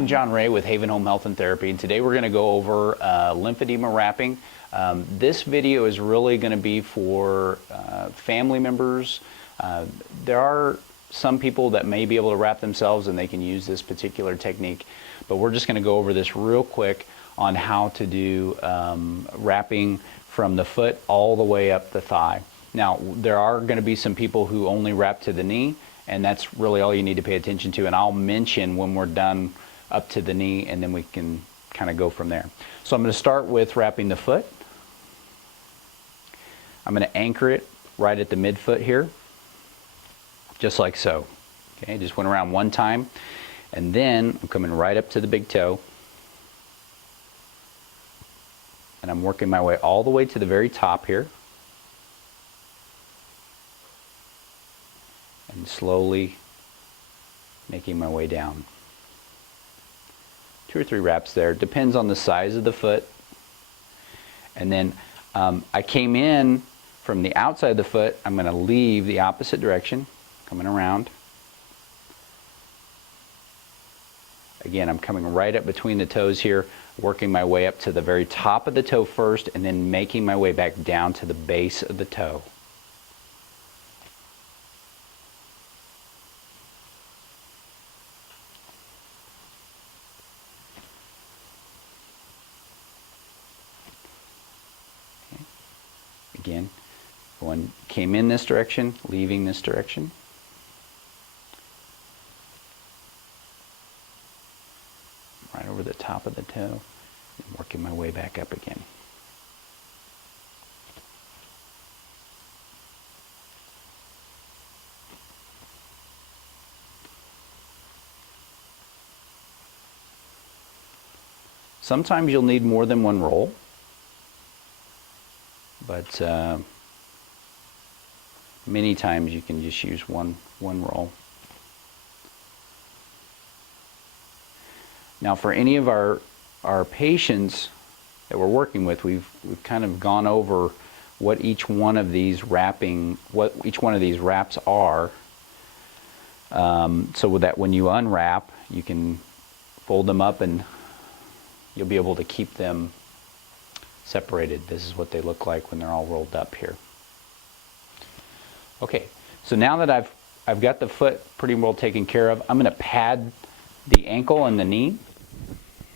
I'm John Ray with Haven Home Health and Therapy, and today we're going to go over lymphedema wrapping. This video is really going to be for family members. There are some people that may be able to wrap themselves and they can use this particular technique, but we're just going to go over this real quick on how to do wrapping from the foot all the way up the thigh. Now, there are going to be some people who only wrap to the knee, and that's really all you need to pay attention to, and I'll mention when we're done up to the knee, and then we can kind of go from there. So I'm going to start with wrapping the foot. I'm going to anchor it right at the midfoot here, just like so. Okay, just went around one time, and then I'm coming right up to the big toe, and I'm working my way all the way to the very top here, and slowly making my way down. 2 or 3 wraps there, depends on the size of the foot. And then I came in from the outside of the foot. I'm going to leave the opposite direction, coming around. Again, I'm coming right up between the toes here, working my way up to the very top of the toe first, and then making my way back down to the base of the toe. Again, came in this direction, leaving this direction. Right over the top of the toe, and working my way back up again. Sometimes you'll need more than one roll, but many times you can just use one roll. Now, for any of our patients that we're working with, we've kind of gone over what each one of these wraps are, so that when you unwrap, you can fold them up and you'll be able to keep them separated. This is what they look like when they're all rolled up here. Okay, so now that I've got the foot pretty well taken care of, I'm going to pad the ankle and the knee.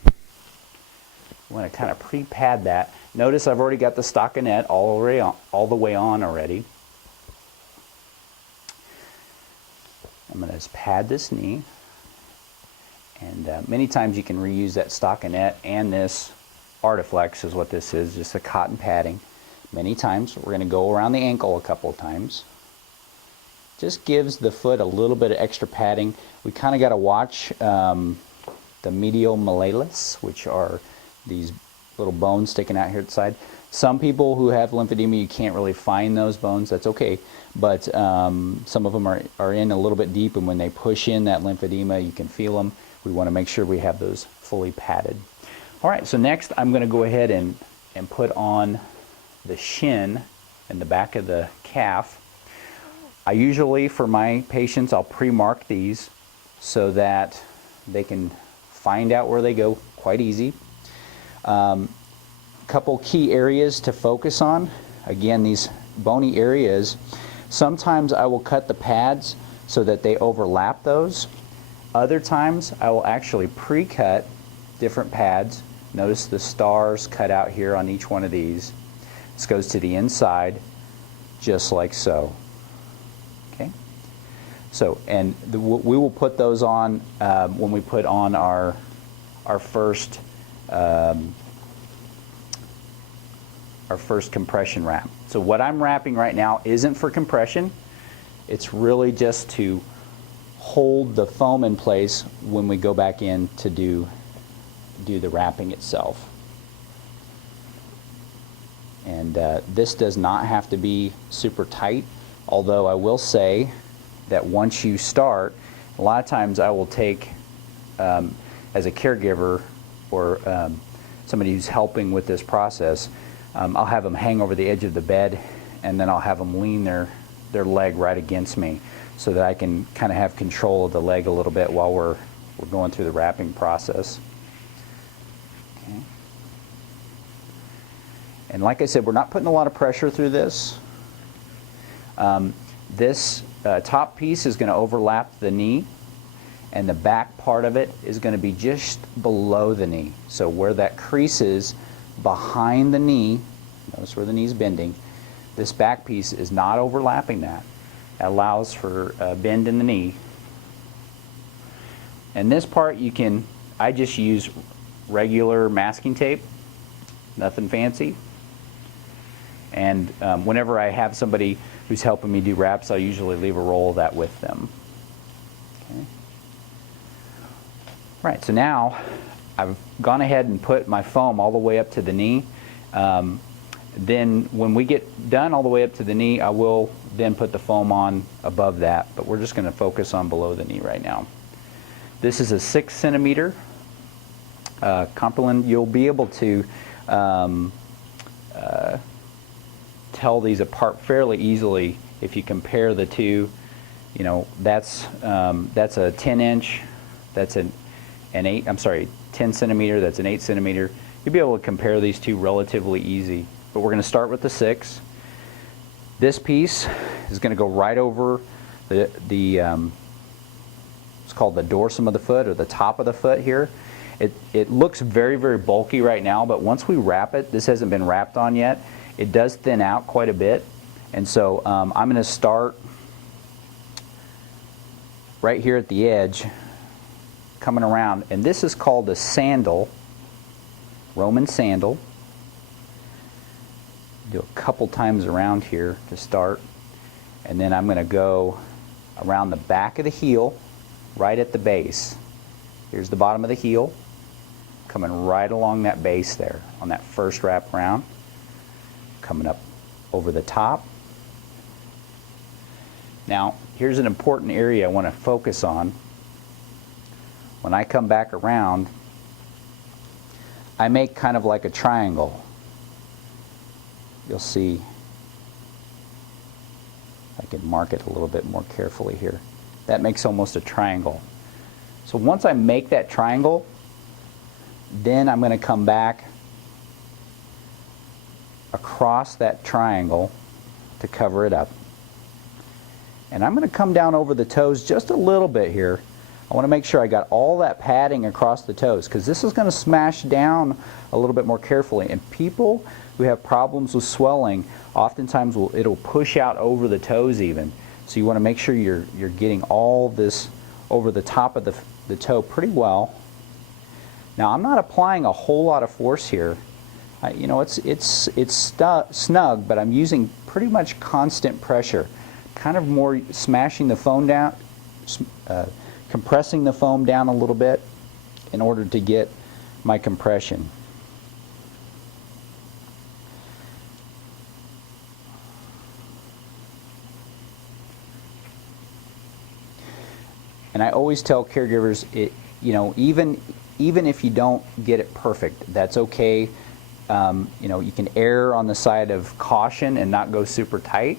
I'm going to kind of pre-pad that. Notice I've already got the stockinette all the way on already. I'm going to just pad this knee, and many times you can reuse that stockinette and this Artiflex is what this is, just a cotton padding. Many times we're going to go around the ankle a couple of times. Just gives the foot a little bit of extra padding. We kind of got to watch the medial malleolus, which are these little bones sticking out here at the side. Some people who have lymphedema, you can't really find those bones. That's okay, but some of them are in a little bit deep, and when they push in that lymphedema, you can feel them. We want to make sure we have those fully padded. All right, so next I'm going to go ahead and put on the shin and the back of the calf. I usually, for my patients, I'll pre-mark these so that they can find out where they go quite easy. Couple key areas to focus on. Again, these bony areas, sometimes I will cut the pads so that they overlap those. Other times I will actually pre-cut different pads. Notice the stars cut out here on each one of these. This goes to the inside, just like so. Okay. So, and we will put those on when we put on our first compression wrap. So what I'm wrapping right now isn't for compression. It's really just to hold the foam in place when we go back in to do the wrapping itself. And this does not have to be super tight, although I will say that once you start, a lot of times I will take, as a caregiver or somebody who's helping with this process, I'll have them hang over the edge of the bed, and then I'll have them lean their leg right against me so that I can kind of have control of the leg a little bit while we're we're going through the wrapping process. Okay. And like I said, we're not putting a lot of pressure through this. This top piece is going to overlap the knee, and the back part of it is going to be just below the knee. So where that crease is behind the knee, notice where the knee's bending, this back piece is not overlapping that. It allows for a bend in the knee. And this part I just use regular masking tape, nothing fancy. And whenever I have somebody who's helping me do wraps, I usually leave a roll of that with them. Okay. Right, so now I've gone ahead and put my foam all the way up to the knee. Then when we get done all the way up to the knee, I will then put the foam on above that, but we're just going to focus on below the knee right now. This is a 6 centimeter Cumberland. You'll be able to tell these apart fairly easily if you compare the two. You know, that's a 10 inch, that's an 10 centimeter, that's an 8 centimeter. You'll be able to compare these two relatively easy. But we're going to start with the 6. This piece is going to go right over the it's called the dorsum of the foot, or the top of the foot here. It looks very, very bulky right now, but once we wrap it, this hasn't been wrapped on yet, it does thin out quite a bit. And so I'm going to start right here at the edge, coming around, and this is called a sandal, Roman sandal. Do a couple times around here to start, and then I'm going to go around the back of the heel, right at the base. Here's the bottom of the heel, coming right along that base there on that first wrap round, coming up over the top. Now here's an important area I want to focus on. When I come back around, I make kind of like a triangle. You'll see, I can mark it a little bit more carefully here. That makes almost a triangle. So once I make that triangle, then I'm going to come back across that triangle to cover it up. And I'm going to come down over the toes just a little bit here. I want to make sure I got all that padding across the toes, because this is going to smash down a little bit more carefully. And people who have problems with swelling, oftentimes it'll push out over the toes even. So you want to make sure you're getting all this over the top of the toe pretty well. Now I'm not applying a whole lot of force here. You know, it's snug, but I'm using pretty much constant pressure, kind of more smashing the foam down, compressing the foam down a little bit in order to get my compression. And I always tell caregivers, you know, even if you don't get it perfect, that's okay. You know, you can err on the side of caution and not go super tight,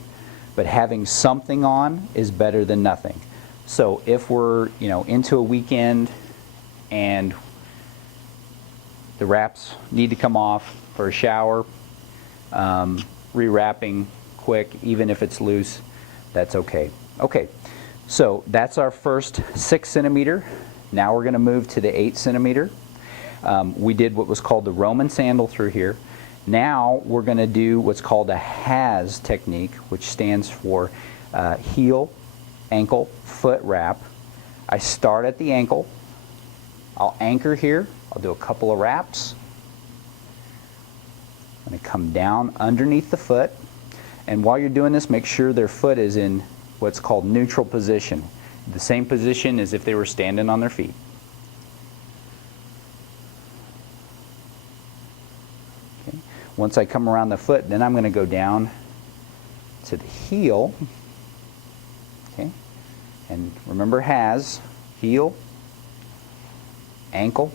but having something on is better than nothing. So if we're, you know, into a weekend and the wraps need to come off for a shower, rewrapping quick, even if it's loose, that's okay. Okay, so that's our first 6 centimeter. Now we're going to move to the 8 centimeter. We did what was called the Roman sandal through here. Now we're going to do what's called a has technique, which stands for heel, ankle, foot wrap. I start at the ankle. I'll anchor here. I'll do a couple of wraps. I'm going to come down underneath the foot. And while you're doing this, make sure their foot is in what's called neutral position. The same position as if they were standing on their feet. Okay. Once I come around the foot, then I'm going to go down to the heel. Okay. And remember, has, heel, ankle,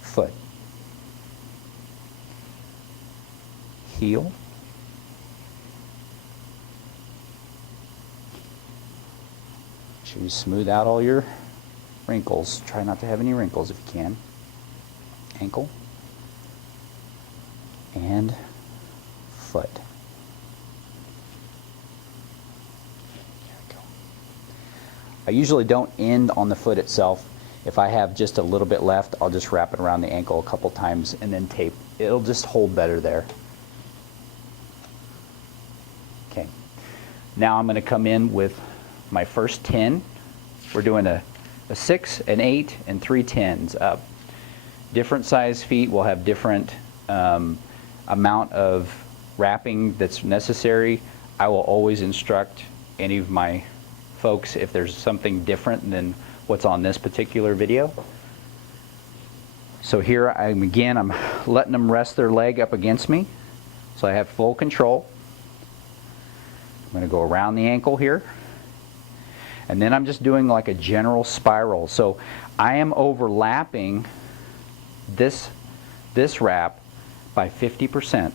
foot. Heel, sure you smooth out all your wrinkles. Try not to have any wrinkles if you can. Ankle and foot. There we go. I usually don't end on the foot itself. If I have just a little bit left, I'll just wrap it around the ankle a couple times and then tape. It'll just hold better there. Okay. Now I'm going to come in with my first 10. We're doing a 6, an 8, and 3 10s up. Different size feet will have different amount of wrapping that's necessary. I will always instruct any of my folks if there's something different than what's on this particular video. So here I'm letting them rest their leg up against me, so I have full control. I'm going to go around the ankle here, and then I'm just doing like a general spiral. So I am overlapping this wrap by 50%.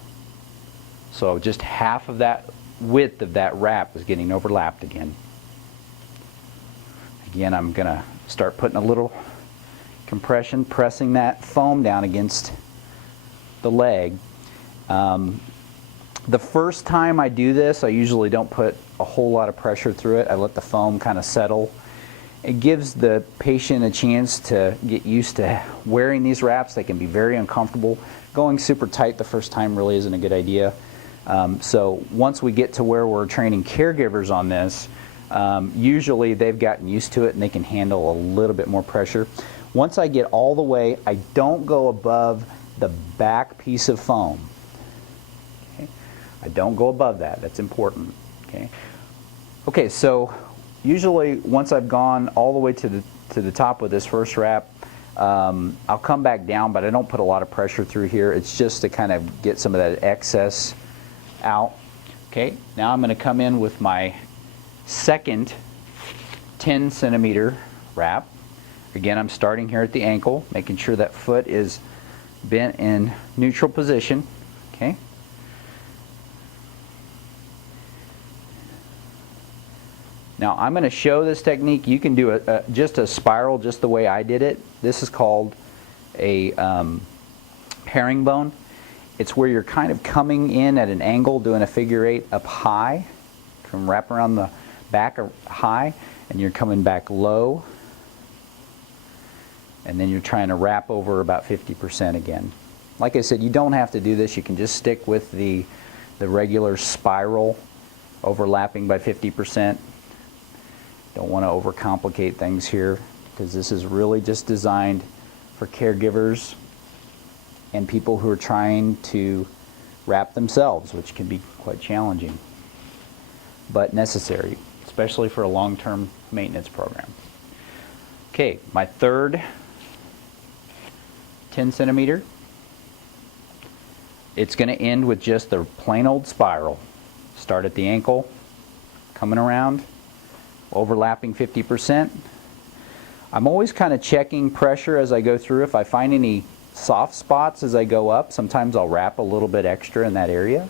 So just half of that width of that wrap is getting overlapped again. Again, I'm going to start putting a little compression, pressing that foam down against the leg. The first time I do this, I usually don't put a whole lot of pressure through it. I let the foam kind of settle. It gives the patient a chance to get used to wearing these wraps. They can be very uncomfortable. Going super tight the first time really isn't a good idea. So once we get to where we're training caregivers on this, usually they've gotten used to it and they can handle a little bit more pressure. Once I get all the way, I don't go above the back piece of foam. Okay? I don't go above that. That's important. Okay? Okay, so usually once I've gone all the way to the top with this first wrap, I'll come back down, but I don't put a lot of pressure through here. It's just to kind of get some of that excess out. Okay, now I'm going to come in with my second 10 centimeter wrap. Again, I'm starting here at the ankle, making sure that foot is bent in neutral position. Okay. Now I'm going to show this technique. You can do just a spiral just the way I did it. This is called a herringbone. It's where you're kind of coming in at an angle, doing a figure 8 up high. Come wrap around the back high, and you're coming back low. And then you're trying to wrap over about 50% again. Like I said, you don't have to do this. You can just stick with the regular spiral, overlapping by 50%. Don't want to overcomplicate things here, because this is really just designed for caregivers and people who are trying to wrap themselves, which can be quite challenging, but necessary, especially for a long-term maintenance program. Okay, my third 10 centimeter. It's going to end with just the plain old spiral. Start at the ankle, coming around, overlapping 50%. I'm always kind of checking pressure as I go through. If I find any soft spots as I go up, sometimes I'll wrap a little bit extra in that area.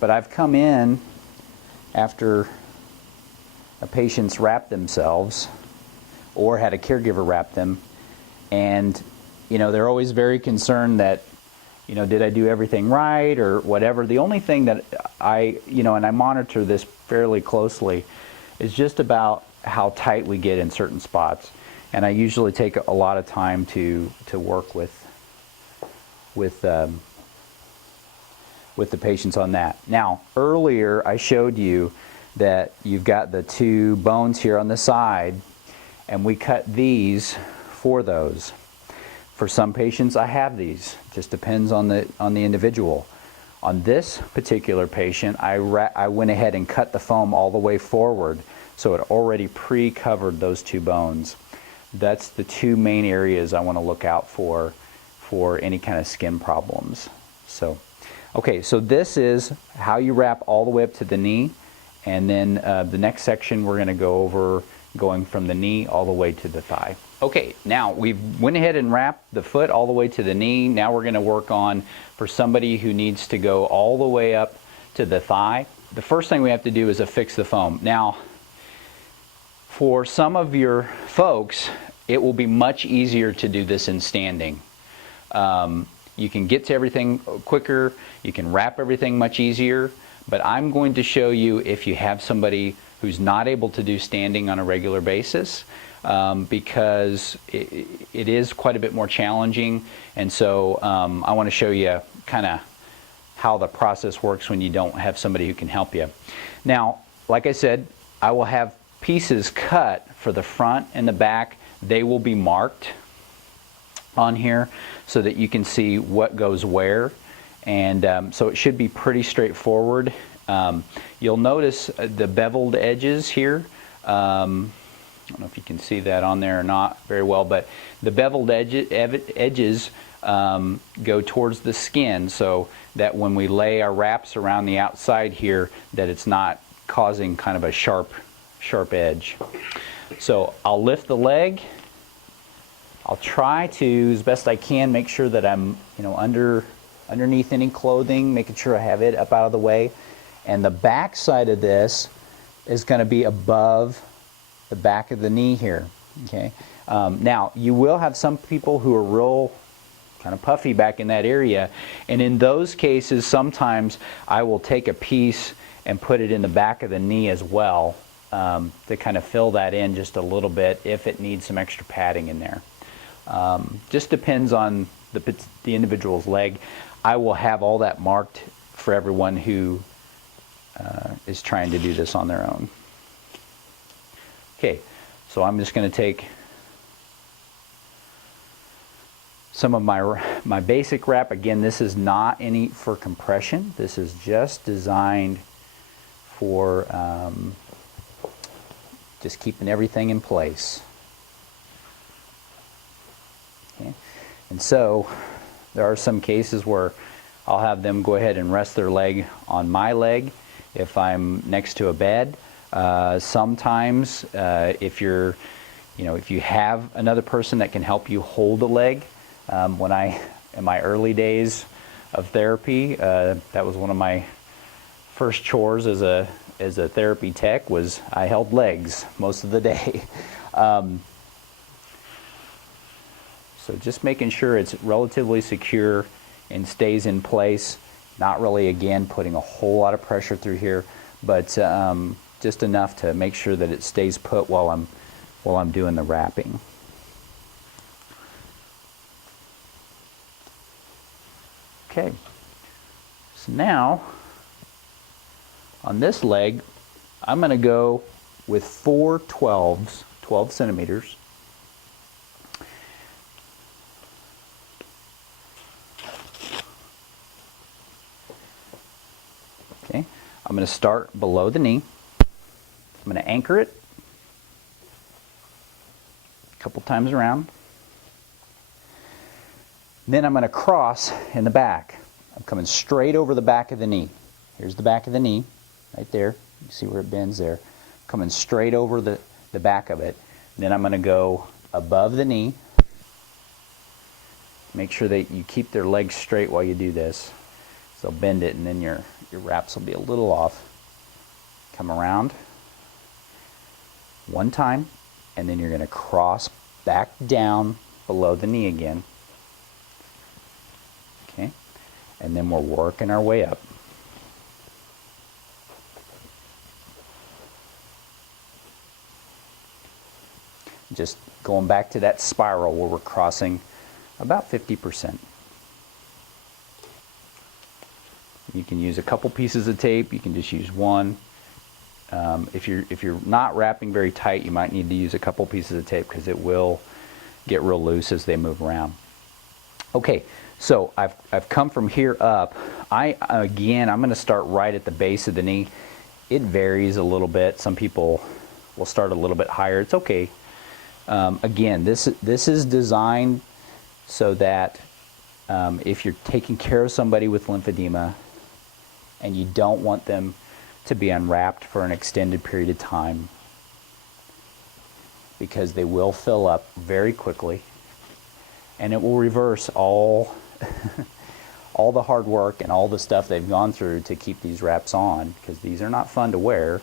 But I've come in after a patient's wrapped themselves or had a caregiver wrap them, and they're always very concerned that did I do everything right or whatever. The only thing that and I monitor this fairly closely, is just about how tight we get in certain spots. And I usually take a lot of time to work with the patients on that. Now, earlier I showed you that you've got the two bones here on the side, and we cut these for those. For some patients, I have these. Just depends on the individual. On this particular patient, I went ahead and cut the foam all the way forward, so it already pre-covered those two bones. That's the two main areas I want to look out for any kind of skin problems. So, okay, so this is how you wrap all the way up to the knee, and then the next section we're going to go over going from the knee all the way to the thigh. Okay, now we've went ahead and wrapped the foot all the way to the knee. Now we're going to work on for somebody who needs to go all the way up to the thigh. The first thing we have to do is affix the foam. Now, for some of your folks, it will be much easier to do this in standing. You can get to everything quicker, you can wrap everything much easier, but I'm going to show you if you have somebody who's not able to do standing on a regular basis, because it is quite a bit more challenging, and so I want to show you kind of how the process works when you don't have somebody who can help you. Now, like I said, I will have pieces cut for the front and the back. They will be marked on here so that you can see what goes where, and so it should be pretty straightforward. You'll notice the beveled edges here. I don't know if you can see that on there or not very well, but the beveled edges go towards the skin, so that when we lay our wraps around the outside here, that it's not causing kind of a sharp edge. So I'll lift the leg. I'll try to, as best I can, make sure that I'm, underneath any clothing, making sure I have it up out of the way. And the back side of this is going to be above the back of the knee here. Okay. Now, you will have some people who are real kind of puffy back in that area, and in those cases, sometimes I will take a piece and put it in the back of the knee as well, to kind of fill that in just a little bit if it needs some extra padding in there. Just depends on the individual's leg. I will have all that marked for everyone who is trying to do this on their own. Okay, so I'm just going to take some of my basic wrap. Again, this is not any for compression. This is just designed for just keeping everything in place. Okay. And so there are some cases where I'll have them go ahead and rest their leg on my leg if I'm next to a bed. Sometimes if you have another person that can help you hold the leg. In my early days of therapy, that was one of my first chores as a therapy tech, was I held legs most of the day. So just making sure it's relatively secure and stays in place. Not really, again, putting a whole lot of pressure through here, but just enough to make sure that it stays put while I'm doing the wrapping. Okay, so now on this leg, I'm going to go with 4 12s, 12 centimeters. Okay, I'm going to start below the knee. I'm going to anchor it a couple times around. Then I'm going to cross in the back. I'm coming straight over the back of the knee. Here's the back of the knee, right there. You see where it bends there. Coming straight over the back of it. Then I'm going to go above the knee. Make sure that you keep their legs straight while you do this. So bend it, and then your wraps will be a little off. Come around one time, and then you're going to cross back down below the knee again. Okay, and then we're working our way up. Just going back to that spiral where we're crossing about 50%. You can use a couple pieces of tape. You can just use one. If you're not wrapping very tight, you might need to use a couple pieces of tape because it will get real loose as they move around. Okay, so I've come from here up. I'm going to start right at the base of the knee. It varies a little bit. Some people will start a little bit higher. It's okay. Again, this is designed so that if you're taking care of somebody with lymphedema and you don't want them to be unwrapped for an extended period of time, because they will fill up very quickly, and it will reverse all all the hard work and all the stuff they've gone through to keep these wraps on, because these are not fun to wear.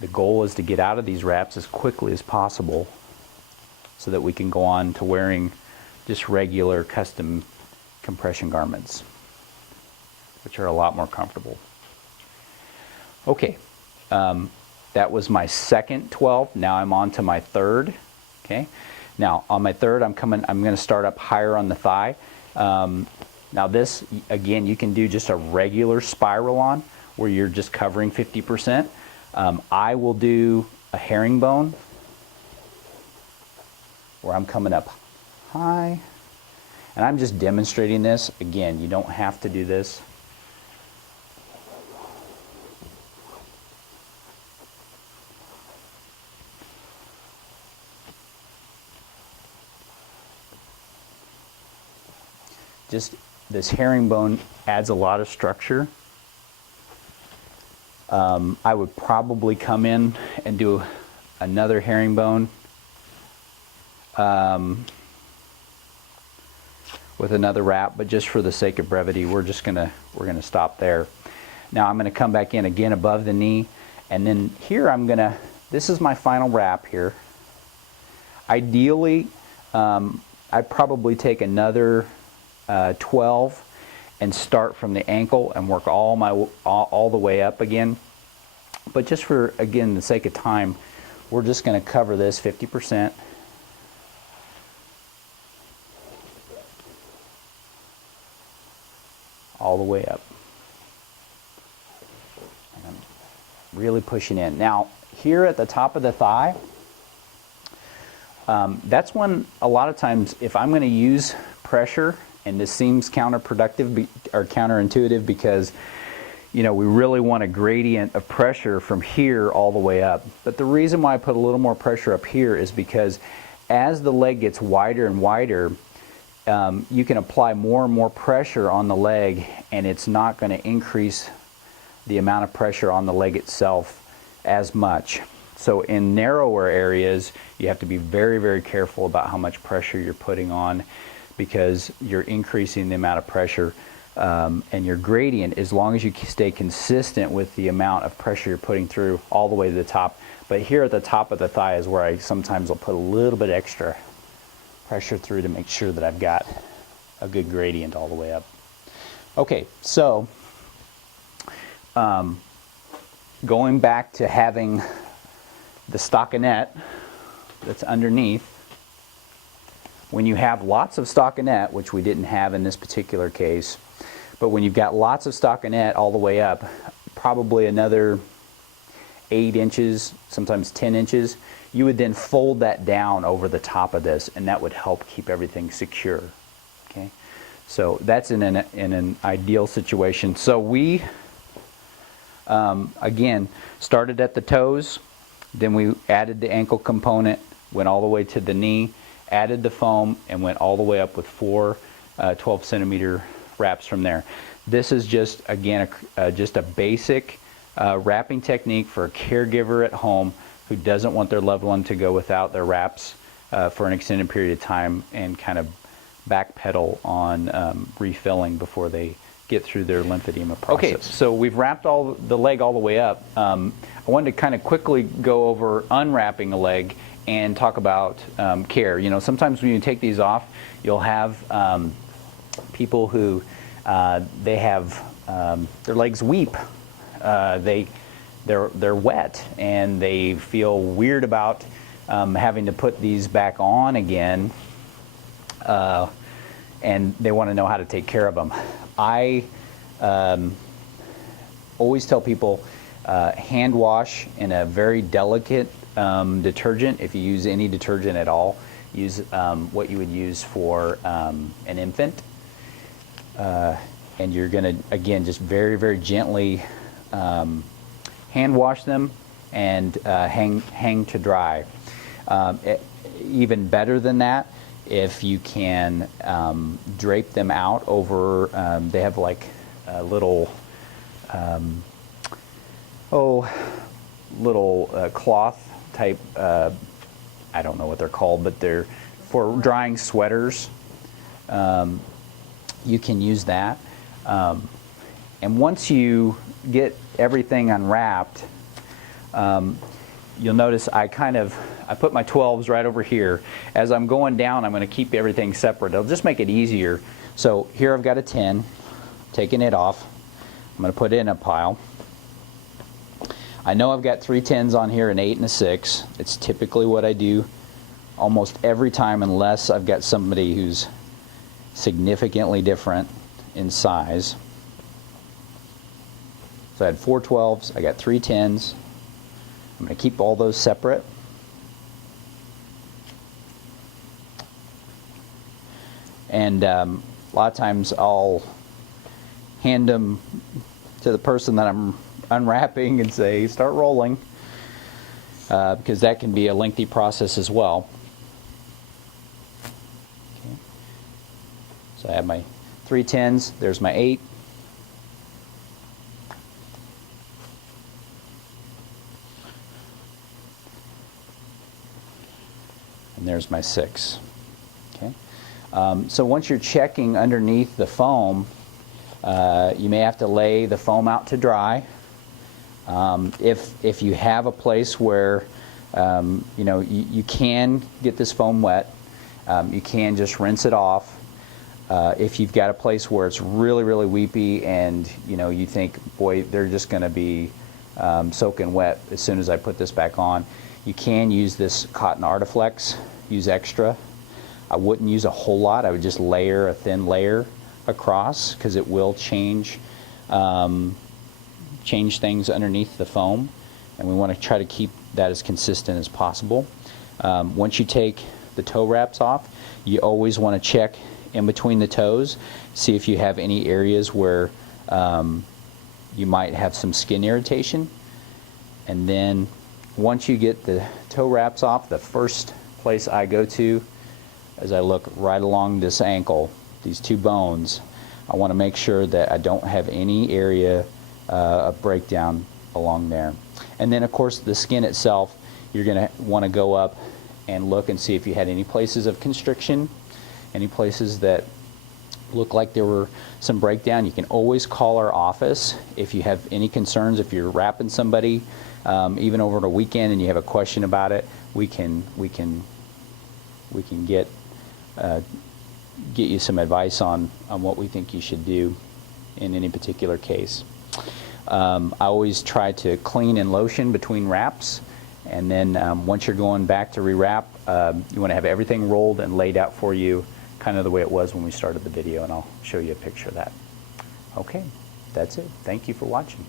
The goal is to get out of these wraps as quickly as possible so that we can go on to wearing just regular custom compression garments, which are a lot more comfortable. Okay, that was my second 12. Now I'm on to my third. Okay, now on my third, I'm going to start up higher on the thigh. Now this, again, you can do just a regular spiral on where you're just covering 50%. I will do a herringbone where I'm coming up high, and I'm just demonstrating this. Again, you don't have to do this. Just this herringbone adds a lot of structure. I would probably come in and do another herringbone with another wrap, but just for the sake of brevity, we're gonna stop there. Now I'm gonna come back in again above the knee, and then here this is my final wrap here. Ideally, I'd probably take another 12 and start from the ankle and work all the way up again. But just for, again, the sake of time, we're just going to cover this 50%. All the way up. And I'm really pushing in. Now, here at the top of the thigh, that's when a lot of times if I'm going to use pressure, and this seems counterproductive or counterintuitive because, you know, we really want a gradient of pressure from here all the way up. But the reason why I put a little more pressure up here is because as the leg gets wider and wider, you can apply more and more pressure on the leg, and it's not going to increase the amount of pressure on the leg itself as much. So in narrower areas, you have to be very, very careful about how much pressure you're putting on, because you're increasing the amount of pressure, and your gradient, as long as you stay consistent with the amount of pressure you're putting through all the way to the top. But here at the top of the thigh is where I sometimes will put a little bit extra pressure through to make sure that I've got a good gradient all the way up. Okay, so going back to having the stockinette that's underneath, when you have lots of stockinette, which we didn't have in this particular case, but when you've got lots of stockinette all the way up, probably another 8 inches, sometimes 10 inches, you would then fold that down over the top of this, and that would help keep everything secure. Okay, so that's in an ideal situation. So we, again, started at the toes, then we added the ankle component, went all the way to the knee, added the foam, and went all the way up with 4 12-centimeter wraps from there. This is just, again, just a basic wrapping technique for a caregiver at home who doesn't want their loved one to go without their wraps for an extended period of time, and kind of backpedal on refilling before they get through their lymphedema process. Okay, so we've wrapped the leg all the way up. I wanted to kind of quickly go over unwrapping a leg and talk about care. You know, sometimes when you take these off, you'll have people who they have their legs weep. They're wet, and they feel weird about having to put these back on again, and they want to know how to take care of them. I always tell people hand wash in a very delicate detergent. If you use any detergent at all, use what you would use for an infant, and you're going to, again, just very, very gently hand wash them and hang to dry. Even better than that, if you can drape them out over, they have like a little little cloth type, I don't know what they're called, but they're for drying sweaters. You can use that. And once you get everything unwrapped, you'll notice I put my 12s right over here. As I'm going down, I'm going to keep everything separate. It'll just make it easier. So here I've got a 10, taking it off. I'm going to put it in a pile. I know I've got 3 10s on here, an 8 and a 6. It's typically what I do almost every time, unless I've got somebody who's significantly different in size. So I had 4 12s, I got 3 10s. I'm going to keep all those separate. And a lot of times I'll hand them to the person that I'm unwrapping and say, start rolling, because that can be a lengthy process as well. Okay. So I have my 3 10s, there's my 8. And there's my 6. Okay. So once you're checking underneath the foam, you may have to lay the foam out to dry. If you have a place where you can get this foam wet, you can just rinse it off. If you've got a place where it's really, really weepy and you think, boy, they're just going to be soaking wet as soon as I put this back on, you can use this cotton Artiflex, use extra. I wouldn't use a whole lot. I would just layer a thin layer across, because it will change things underneath the foam, and we want to try to keep that as consistent as possible. Once you take the toe wraps off, you always want to check in between the toes, see if you have any areas where you might have some skin irritation. And then once you get the toe wraps off, the first place I go to is I look right along this ankle, these 2 bones. I want to make sure that I don't have any area of breakdown along there. And then of course the skin itself, you're going to want to go up and look and see if you had any places of constriction, any places that look like there were some breakdown. You can always call our office if you have any concerns. If you're wrapping somebody even over the weekend and you have a question about it, we can get you some advice on what we think you should do in any particular case. I always try to clean and lotion between wraps, and then once you're going back to rewrap, you want to have everything rolled and laid out for you, kind of the way it was when we started the video, and I'll show you a picture of that. Okay, that's it. Thank you for watching.